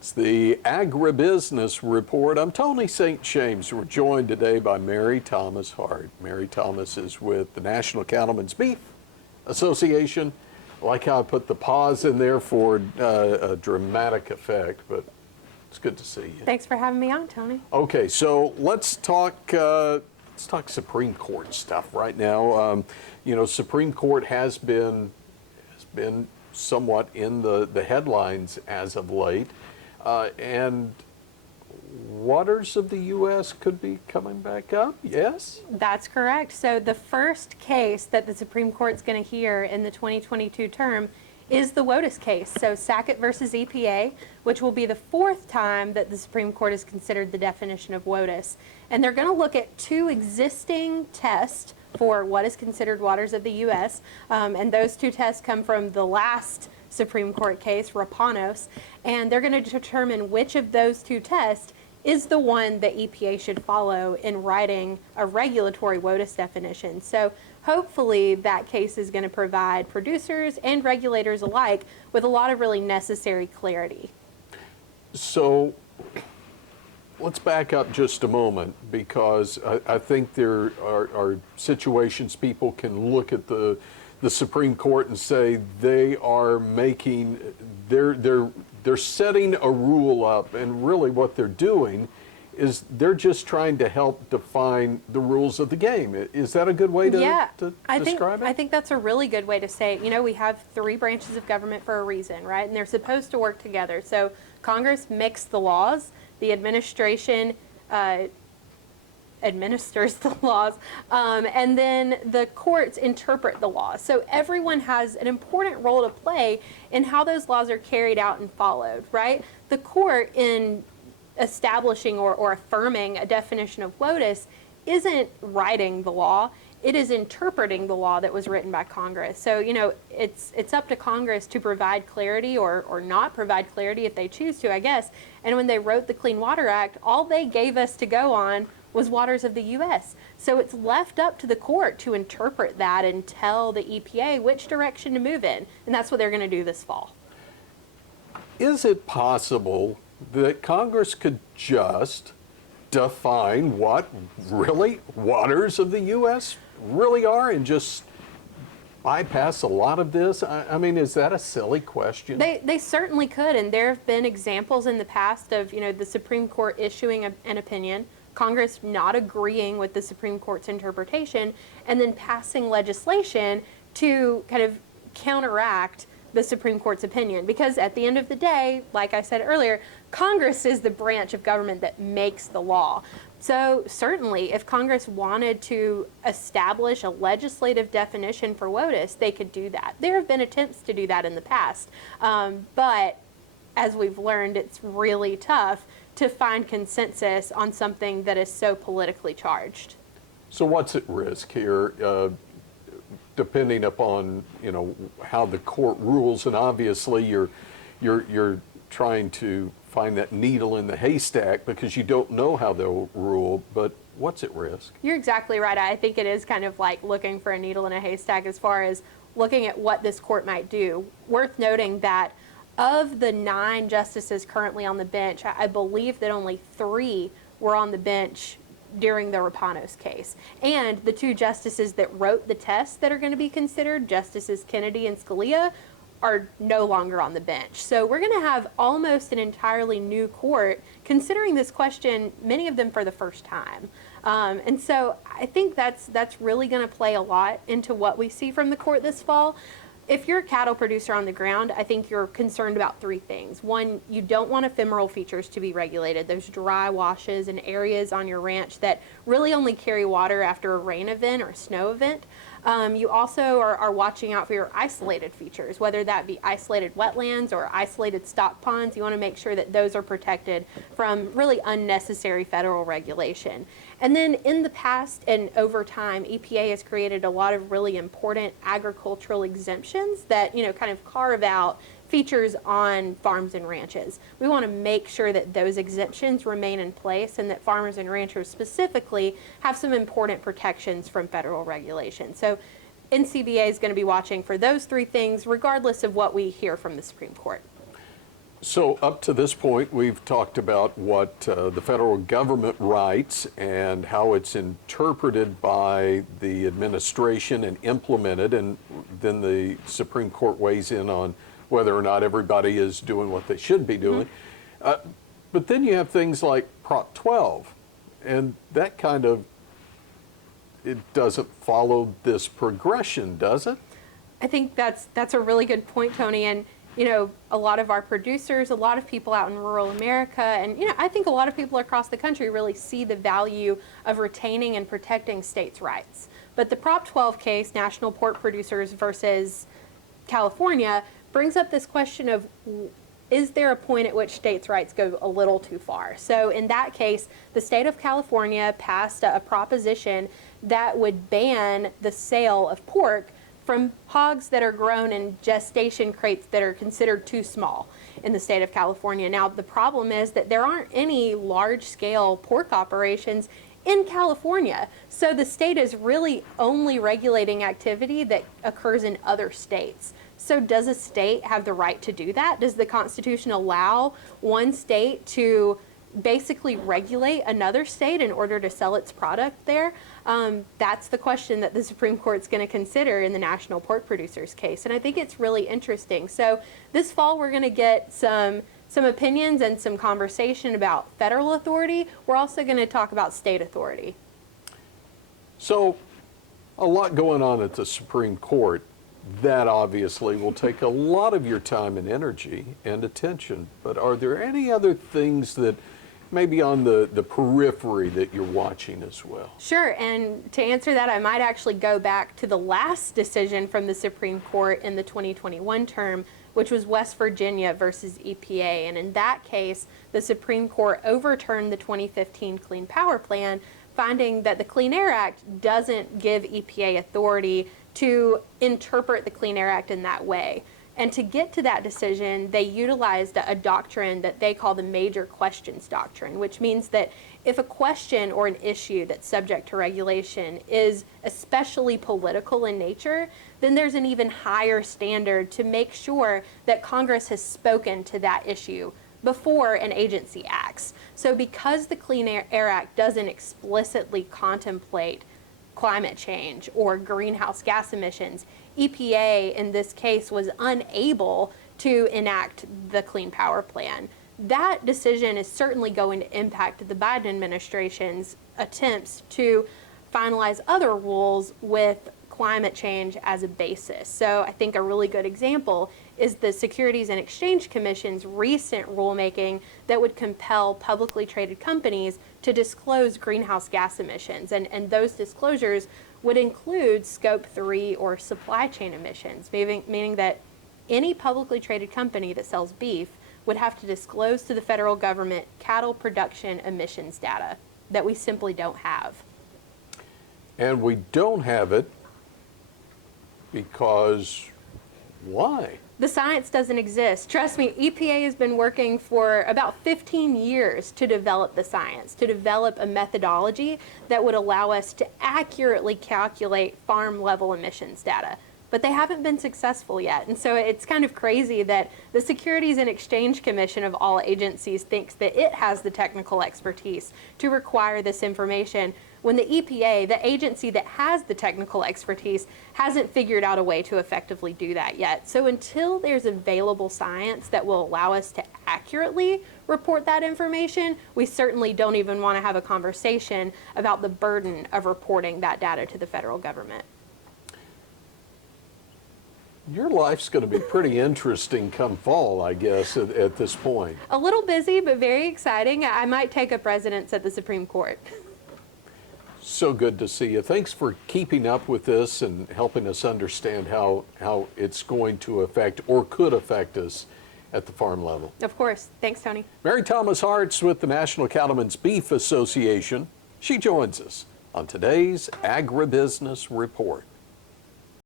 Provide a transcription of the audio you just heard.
It's the Agribusiness Report. I'm Tony St. James. We're joined today by Mary Thomas Hart. Mary Thomas is with the National Cattlemen's Beef Association. I like how I put the pause in there for a dramatic effect, but it's good to see you. Thanks for having me on, Tony. Okay, so let's talk Supreme Court stuff right now. You know, Supreme Court has been somewhat in the headlines as of late. And waters of the U.S. could be coming back up, yes? That's correct. So the first case that the Supreme Court's going to hear in the 2022 term is the WOTUS case. So Sackett versus EPA, which will be the fourth time that the Supreme Court has considered the definition of WOTUS. And they're going to look at two existing tests for what is considered waters of the U.S. And those two tests come from the last Supreme Court case, Rapanos, and they're going to determine which of those two tests is the one that EPA should follow in writing a regulatory WOTUS definition. So hopefully that case is going to provide producers and regulators alike with a lot of really necessary clarity. So let's back up just a moment, because I think there are situations people can look at the Supreme Court and say they are making, they're setting a rule up, and really what they're doing is they're just trying to help define the rules of the game. Is that a good way to describe it? I think that's a really good way to say it. You know, we have three branches of government for a reason, right? And they're supposed to work together. So Congress makes the laws, the administration administers the laws, and then the courts interpret the laws. So everyone has an important role to play in how those laws are carried out and followed, right? The court, in establishing or affirming a definition of WOTUS, isn't writing the law, it is interpreting the law that was written by Congress. So, you know, it's up to Congress to provide clarity or not provide clarity if they choose to, I guess. And when they wrote the Clean Water Act, all they gave us to go on was waters of the U.S. So it's left up to the court to interpret that and tell the EPA which direction to move in. And that's what they're going to do this fall. Is it possible that Congress could just define what really waters of the U.S. really are and just bypass a lot of this? I mean, is that a silly question? They certainly could, and there have been examples in the past of, you know, the Supreme Court issuing an opinion, Congress not agreeing with the Supreme Court's interpretation, and then passing legislation to kind of counteract the Supreme Court's opinion. Because at the end of the day, like I said earlier, Congress is the branch of government that makes the law. So certainly, if Congress wanted to establish a legislative definition for WOTUS, they could do that. There have been attempts to do that in the past, but as we've learned, it's really tough to find consensus on something that is so politically charged. So what's at risk here, depending upon, you know, how the court rules? And obviously you're trying to find that needle in the haystack because you don't know how they'll rule, but what's at risk? You're exactly right. I think it is kind of like looking for a needle in a haystack as far as looking at what this court might do. Worth noting that of the 9 justices currently on the bench, I believe that only 3 were on the bench during the Rapanos case. And the 2 justices that wrote the tests that are going to be considered, Justices Kennedy and Scalia, are no longer on the bench. So we're going to have almost an entirely new court considering this question, many of them for the first time. And so I think that's really going to play a lot into what we see from the court this fall. If you're a cattle producer on the ground, I think you're concerned about 3 things. One, you don't want ephemeral features to be regulated, those dry washes and areas on your ranch that really only carry water after a rain event or a snow event. You also are watching out for your isolated features, whether that be isolated wetlands or isolated stock ponds. You want to make sure that those are protected from really unnecessary federal regulation. And then in the past and over time, EPA has created a lot of really important agricultural exemptions that, you know, kind of carve out features on farms and ranches. We want to make sure that those exemptions remain in place and that farmers and ranchers specifically have some important protections from federal regulation. So NCBA is going to be watching for those 3 things regardless of what we hear from the Supreme Court. So up to this point, we've talked about what the federal government writes and how it's interpreted by the administration and implemented, and then the Supreme Court weighs in on whether or not everybody is doing what they should be doing. But then you have things like Prop 12, and that kind of, it doesn't follow this progression, does it? I think that's a really good point, Tony. And you know, a lot of our producers, a lot of people out in rural America, and you know, I think a lot of people across the country really see the value of retaining and protecting states' rights. But the Prop 12 case, National Pork Producers versus California, brings up this question of, is there a point at which states' rights go a little too far? So in that case, the state of California passed a proposition that would ban the sale of pork from hogs that are grown in gestation crates that are considered too small in the state of California. Now, the problem is that there aren't any large-scale pork operations in California. So the state is really only regulating activity that occurs in other states. So does a state have the right to do that? Does the Constitution allow one state to basically regulate another state in order to sell its product there? That's the question that the Supreme Court's going to consider in the National Pork Producers case. And I think it's really interesting. So this fall, we're going to get some opinions and some conversation about federal authority. We're also going to talk about state authority. So a lot going on at the Supreme Court. That obviously will take a lot of your time and energy and attention. But are there any other things that maybe on the periphery that you're watching as well? Sure, and to answer that, I might actually go back to the last decision from the Supreme Court in the 2021 term, which was West Virginia versus EPA. And in that case, the Supreme Court overturned the 2015 Clean Power Plan, finding that the Clean Air Act doesn't give EPA authority to interpret the Clean Air Act in that way. And to get to that decision, they utilized a doctrine that they call the major questions doctrine, which means that if a question or an issue that's subject to regulation is especially political in nature, then there's an even higher standard to make sure that Congress has spoken to that issue before an agency acts. So because the Clean Air Act doesn't explicitly contemplate climate change or greenhouse gas emissions, EPA in this case was unable to enact the Clean Power Plan. That decision is certainly going to impact the Biden administration's attempts to finalize other rules with climate change as a basis. So I think a really good example is the Securities and Exchange Commission's recent rulemaking that would compel publicly traded companies to disclose greenhouse gas emissions. And those disclosures would include Scope 3 or supply chain emissions, meaning that any publicly traded company that sells beef would have to disclose to the federal government cattle production emissions data that we simply don't have. And we don't have it because why? The science doesn't exist. Trust me, EPA has been working for about 15 years to develop the science, to develop a methodology that would allow us to accurately calculate farm-level emissions data. But they haven't been successful yet. And so it's kind of crazy that the Securities and Exchange Commission of all agencies thinks that it has the technical expertise to require this information, when the EPA, the agency that has the technical expertise, hasn't figured out a way to effectively do that yet. So until there's available science that will allow us to accurately report that information, we certainly don't even want to have a conversation about the burden of reporting that data to the federal government. Your life's going to be pretty interesting come fall, I guess, at this point. A little busy, but very exciting. I might take up residence at the Supreme Court. So good to see you. Thanks for keeping up with this and helping us understand how it's going to affect or could affect us at the farm level. Of course. Thanks, Tony. Mary Thomas Hart's with the National Cattlemen's Beef Association. She joins us on today's Agribusiness Report.